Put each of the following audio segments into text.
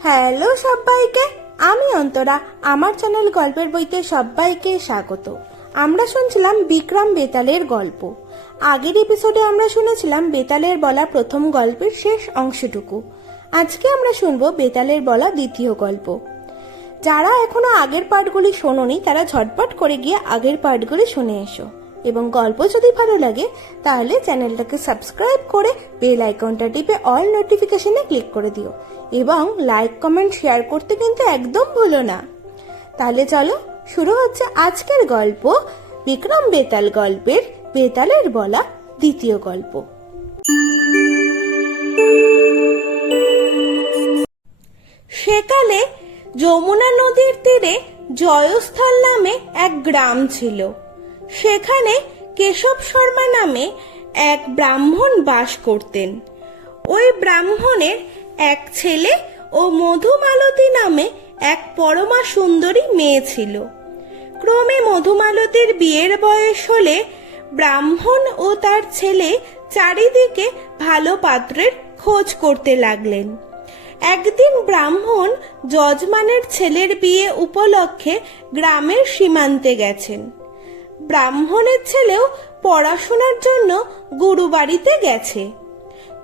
Hello সবাইকে, আমি অন্তরা। আমার চ্যানেল গল্পের বইতে সবাইকে স্বাগত। আমরা শুনছিলাম বিক্রম বেতালের গল্প। আগের এপিসোডে আমরা শুনেছিলাম বেতালের বলা প্রথম গল্পের শেষ অংশটুকু। আজকে আমরা শুনবো বেতালের বলা দ্বিতীয় গল্প। যারা এখনো আগের পার্টগুলি শোনোনি তারা ঝটপট করে গিয়ে আগের পার্টগুলি শুনে এসো, এবং গল্প যদি ভালো লাগে তাহলে চ্যানেলটাকে সাবস্ক্রাইব করে বেল আইকনটা টিপে অল নোটিফিকেশনে ক্লিক করে দিও, এবং লাইক কমেন্ট শেয়ার করতে কিন্তু একদম ভুলো না। তাহলে চলো শুরু হচ্ছে আজকের গল্প, বিক্রম বেতাল গল্পের বেতালের বলা দ্বিতীয় গল্প। সেকালে যমুনা নদীর তীরে জয়স্থল নামে এক গ্রাম ছিল। সেখানে কেশব শর্মা নামে এক ব্রাহ্মণ বাস করতেন। ওই ব্রাহ্মণের এক ছেলে ও মধুমালতী নামে এক পরমা সুন্দরী মেয়ে ছিল। ক্রমে মধুমালতীর বিয়ের বয়স হলে ব্রাহ্মণ ও তার ছেলে চারিদিকে ভালো পাত্রের খোঁজ করতে লাগলেন। একদিন ব্রাহ্মণ যজমানের ছেলের বিয়ে উপলক্ষে গ্রামের সীমান্তে গেছেন। ব্রাহ্মণের ছেলেও পড়াশোনার জন্য গুরু বাড়িতে গেছে।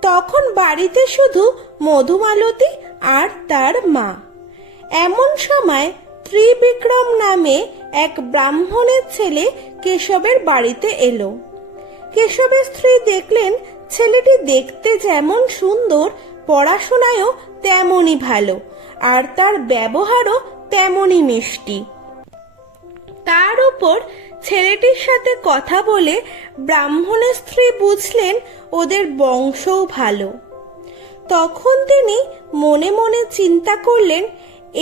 তখন বাড়িতে শুধু মধুমালতী আর তার মা। এমন সময় ত্রিবিক্রম নামে এক ব্রাহ্মণের ছেলে কেশবের বাড়িতে এলো। কেশবের স্ত্রী দেখলেন ছেলেটি দেখতে যেমন সুন্দর, পড়াশোনায়ও তেমনই ভালো, আর তার ব্যবহারও তেমনই মিষ্টি। তার উপর ছেলেটির সাথে কথা বলে ব্রাহ্মণের স্ত্রী বুঝলেন ওদের বংশও ভালো। তখন তিনি মনে মনে চিন্তা করলেন,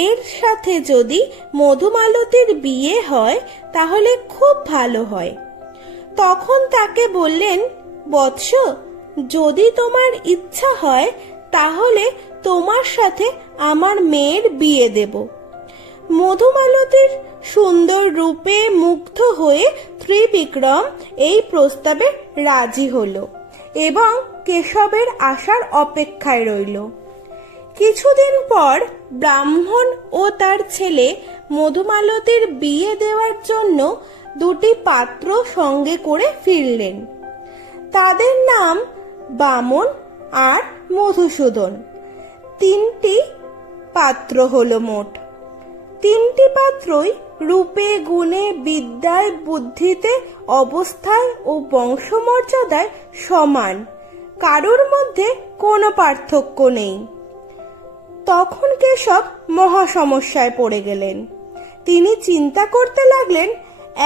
এর সাথে যদি মধুমালতীর বিয়ে হয় তাহলে খুব ভালো হয়। তখন তাকে বললেন, বৎস, যদি তোমার ইচ্ছা হয় তাহলে তোমার সাথে আমার মেয়ের বিয়ে দেব। মধুমালতীর সুন্দর রূপে মুগ্ধ হয়ে ত্রিবিক্রম এই প্রস্তাবে রাজি হলো এবং কেশবের আসার অপেক্ষায় রইল। কিছুদিন পর ব্রাহ্মণ ও তার ছেলে মধুমালতীর বিয়ে দেওয়ার জন্য দুটি পাত্র সঙ্গে করে ফিরলেন। তাদের নাম বামন আর মধুসূদন। তিনটি পাত্র হলো মোট। তিনটি পাত্রই রূপে, গুণে, বিদ্যায়, বুদ্ধিতে, অবস্থায় ও বংশমর্যাদায় সমান, কারোর মধ্যে কোনো পার্থক্য নেই। তখন কেশব মহা সমস্যায় পড়ে গেলেন। তিনি চিন্তা করতে লাগলেন,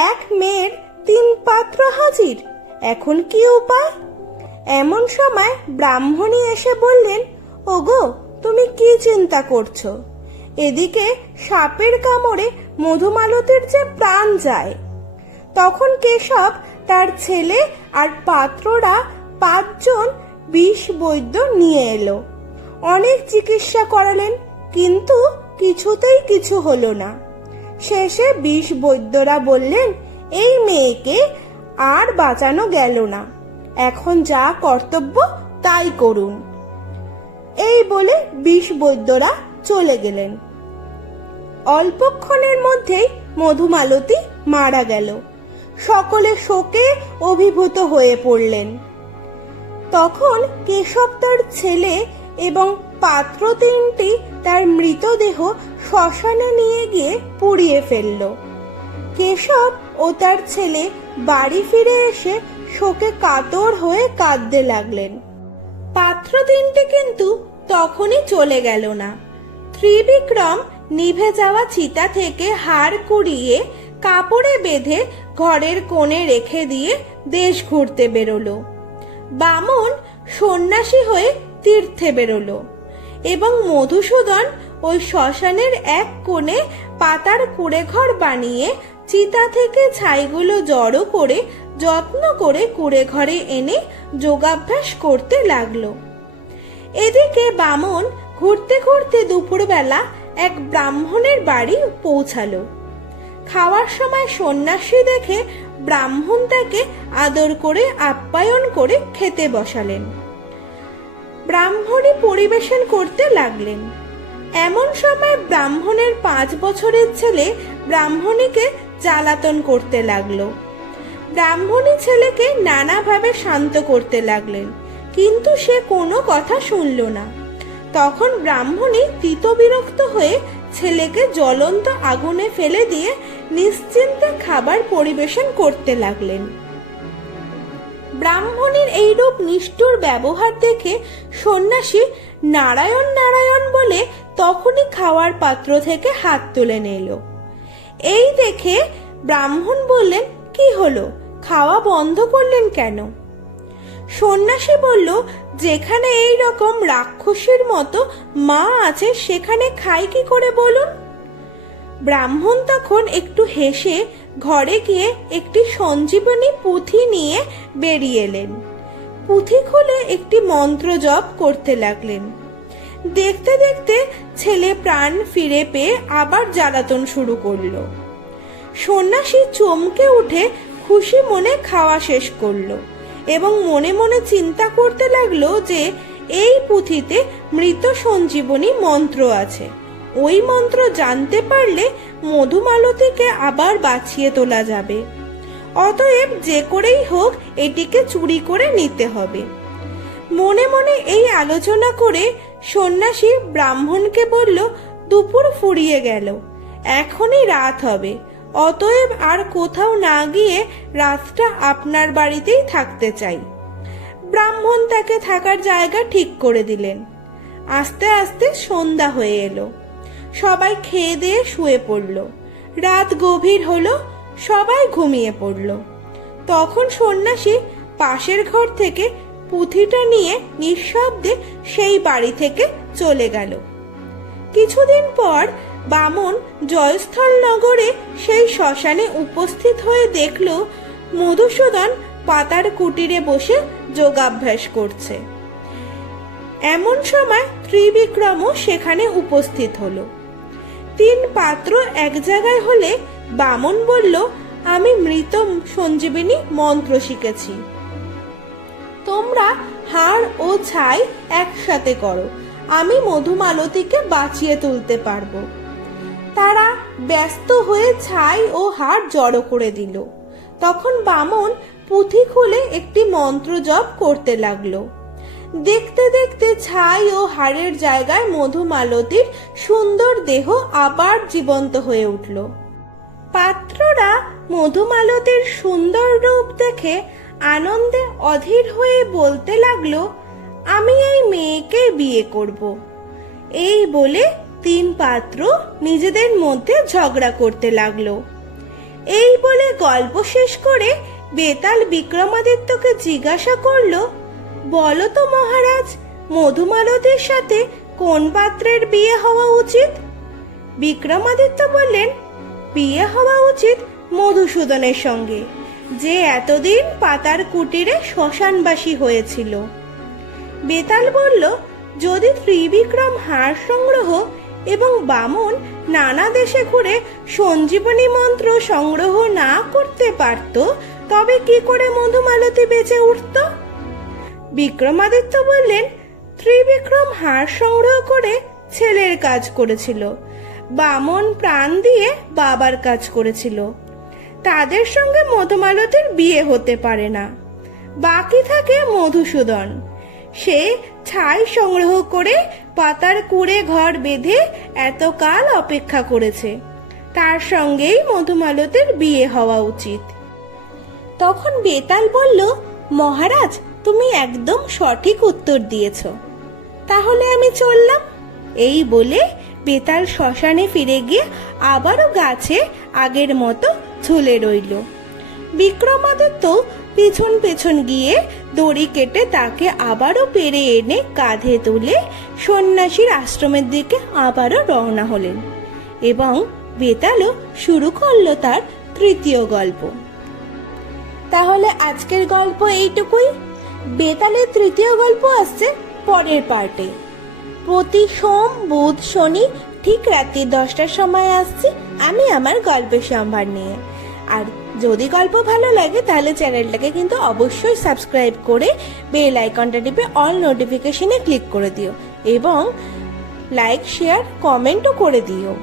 এক মেয়ের তিন পাত্র হাজির, এখন কি উপায়? এমন সময় ব্রাহ্মণী এসে বললেন, ওগো, তুমি কি চিন্তা করছো? এদিকে সাপের কামড়ে মধুমালতীর যে প্রাণ যায়। তখন কেশব, তার ছেলে আর পাত্ররা 5 জন বিষ বৈদ্য নিয়ে এলো। অনেক চিকিৎসা করালেন, কিন্তু কিছুতেই কিছু হলো না। শেষে বিষ বৈদ্যরা বললেন, এই মেয়েকে আর বাঁচানো গেল না, এখন যা কর্তব্য তাই করুন। এই বলে বিষ বৈদ্যরা চলে গেলেন। অল্পক্ষণের মধ্যেই মধুমালতী মারা গেল। সকলে শোকে অভিভূত হয়ে পড়লেন। তখন কেশব তার ছেলে এবং পাত্র তিনটি তার মৃতদেহ শ্মশানে নিয়ে গিয়ে পুড়িয়ে ফেলল। কেশব ও তার ছেলে বাড়ি ফিরে এসে শোকে কাতর হয়ে কাঁদতে লাগলেন। পাত্র তিনটি কিন্তু তখনই চলে গেল না। ত্রিবিক্রম নিভে যাওয়া চিতা থেকে হাড় কুড়িয়ে কাপড়ে বেঁধে ঘরের কোণে রেখে দিয়ে দেশ ঘুরতে বেরোলো। বামন সন্ন্যাসী হয়ে তীর্থে বেরোলো, এবং মধুসূদন ওই শ্মশানের এক কোণে পাতার কুড়ে ঘর বানিয়ে চিতা থেকে ছাইগুলো জড়ো করে যত্ন করে কুড়ে ঘরে এনে যোগাভ্যাস করতে লাগলো। এদিকে বামন ঘুরতে ঘুরতে দুপুরবেলা এক ব্রাহ্মণের বাড়ি পৌঁছালো। খাওয়ার সময় সন্ন্যাসী দেখে ব্রাহ্মণ তাকে আদর করে আপ্যায়ন করে খেতে বসালেন। ব্রাহ্মণী পরিবেশন করতে লাগলেন। এমন সময় ব্রাহ্মণের 5 বছরের ছেলে ব্রাহ্মণীকে জ্বালাতন করতে লাগলো। ব্রাহ্মণী ছেলেকে নানাভাবে শান্ত করতে লাগলেন, কিন্তু সে কোনো কথা শুনল না। তখন ব্রাহ্মণী তীতবিরক্ত হয়ে ছেলেকে জ্বলন্ত আগুনে ফেলে দিয়ে নিশ্চিন্তে খাবার পরিবেশন করতে লাগলেন। ব্রাহ্মণীর এইরূপ নিষ্ঠুর ব্যবহার দেখে সন্ন্যাসী নারায়ণ নারায়ণ বলে তখনই খাওয়ার পাত্র থেকে হাত তুলে নিল। এই দেখে ব্রাহ্মণ বললেন, কি হলো, খাওয়া বন্ধ করলেন কেন? সন্ন্যাসী বলল, যেখানে এই রকম রাক্ষসীর মতো মা আছে সেখানে খাই কি করে বলুন? ব্রাহ্মণ তখন একটু হেসে ঘরে গিয়ে একটি সঞ্জীবনী পুঁথি নিয়ে বেরিয়ে এলেন। পুঁথি খুলে একটি মন্ত্র জপ করতে লাগলেন। দেখতে দেখতে ছেলে প্রাণ ফিরে পেয়ে আবার জ্বালাতন শুরু করলো। সন্ন্যাসী চমকে উঠে খুশি মনে খাওয়া শেষ করলো এবং মনে মনে চিন্তা করতে লাগলো যে এই পুঁথিতে মৃত সঞ্জীবনী মন্ত্র আছে। ওই মন্ত্র জানতে পারলে মধুমালতীকে আবার বাঁচিয়ে তোলা যাবে। অতএব যে করেই হোক এটিকে চুরি করে নিতে হবে। মনে মনে এই আলোচনা করে সন্ন্যাসী ব্রাহ্মণকে বলল, দুপুর ফুরিয়ে গেল, এখনই রাত হবে, অতএব আর কোথাও না গিয়ে রাতটা আপনার বাড়িতেই থাকতে চাই। ব্রাহ্মণ তাকে থাকার জায়গা ঠিক করে দিলেন। আস্তে আস্তে সন্ধ্যা হয়ে এলো। সবাই খেয়ে দিয়ে শুয়ে পড়ল। রাত গভীর হলো, সবাই ঘুমিয়ে পড়ল। তখন সন্ন্যাসী পাশের ঘর থেকে পুঁথিটা নিয়ে নিঃশব্দে সেই বাড়ি থেকে চলে গেল। কিছুদিন পর বামন জয়স্থল নগরে সেই শ্মশানে উপস্থিত হয়ে দেখল মধুসূদন পাতার কুটিরে বসে যোগাভ্যাস করছে। এমন সময় ত্রিবিক্রমও সেখানে উপস্থিত হলো। 3 পাত্র এক জায়গায় হলে বামন বলল, আমি মৃত সঞ্জীবিনী মন্ত্র শিখেছি, তোমরা হাড় ও ছাই একসাথে করো, আমি মধুমালতীকে বাঁচিয়ে তুলতে পারবো। তারা ব্যস্ত হয়ে ছাই ও হাড় জড়ো করে দিল। তখন বামন পুঁথি খুলে একটি মন্ত্র জপ করতে লাগলো। দেখতে দেখতে ছাই ও হাড়ের জায়গায় মধুমালতীর সুন্দর দেহ আবার জীবন্ত হয়ে উঠল। পাত্ররা মধুমালতীর সুন্দর রূপ দেখে আনন্দে অধীর হয়ে বলতে লাগলো, আমি এই মেয়েকে বিয়ে করব। এই বলে 3 পাত্র নিজেদের মধ্যে ঝগড়া করতে লাগলো। এই বলে গল্প শেষ করে বেতাল বিক্রমাদিত্যকে জিজ্ঞাসা করলো, বলো তো মহারাজ, মধুমালতীর সাথে কোন পাত্রের বিয়ে হওয়া উচিত? বিক্রমাদিত্য বললেন, বিয়ে হওয়া উচিত মধুসূদনের সঙ্গে, যে এতদিন পাতার কুটিরে শ্মশানবাসী হয়েছিল। বেতাল বলল, যদি ত্রিবিক্রম হাড় সংগ্রহ এবং বামন নানা দেশে ঘুরে সঞ্জীবনী মন্ত্র সংগ্রহ না করতে পারত, তবে কি করে মধুমালতী বেঁচে উঠত? বিক্রমাদিত্য বললেন, ত্রিবিক্রম হাড় সংগ্রহ করে ছেলের কাজ করেছিল, বামন প্রাণ দিয়ে বাবার কাজ করেছিল। তাদের সঙ্গে মধুমালতীর বিয়ে হতে পারে না। বাকি থাকে মধুসূদন। সে ছাই সংগ্রহ করে পাতার কুড়ে ঘর বেঁধে এতকাল অপেক্ষা করেছে। তার সঙ্গেই মধুমালতীর বিয়ে হওয়া উচিত। তখন বেতাল বলল, মহারাজ, তুমি একদম সঠিক উত্তর দিয়েছ, তাহলে আমি চললাম। এই বলে বেতাল শ্মশানে ফিরে গিয়ে আবারও গাছে আগের মতো ঝুলে রইল। বিক্রমাদিত্য পিছন পেছন গিয়ে দড়ি কেটে তাকে আবারও পেরে এনে কাঁধে তুলে সন্ন্যাসীর আশ্রমের দিকে আবারও রওনা হলেন এবং বেতালও শুরু করলো তার 3য় গল্প। তাহলে আজকের গল্প এইটুকুই। বেতালের 3য় গল্প আসছে পরের পার্টে। প্রতি সোম, বুধ, শনি ঠিক রাত্রি 10টার সময় আসছি আমি আমার গল্পের সম্ভার নিয়ে। আর যদি গল্প ভালো লাগে তাহলে চ্যানেলটাকে কিন্তু অবশ্যই সাবস্ক্রাইব করে বেল আইকনটা টিপে অল নোটিফিকেশনে ক্লিক করে দিও এবং লাইক শেয়ার কমেন্টও করে দিও।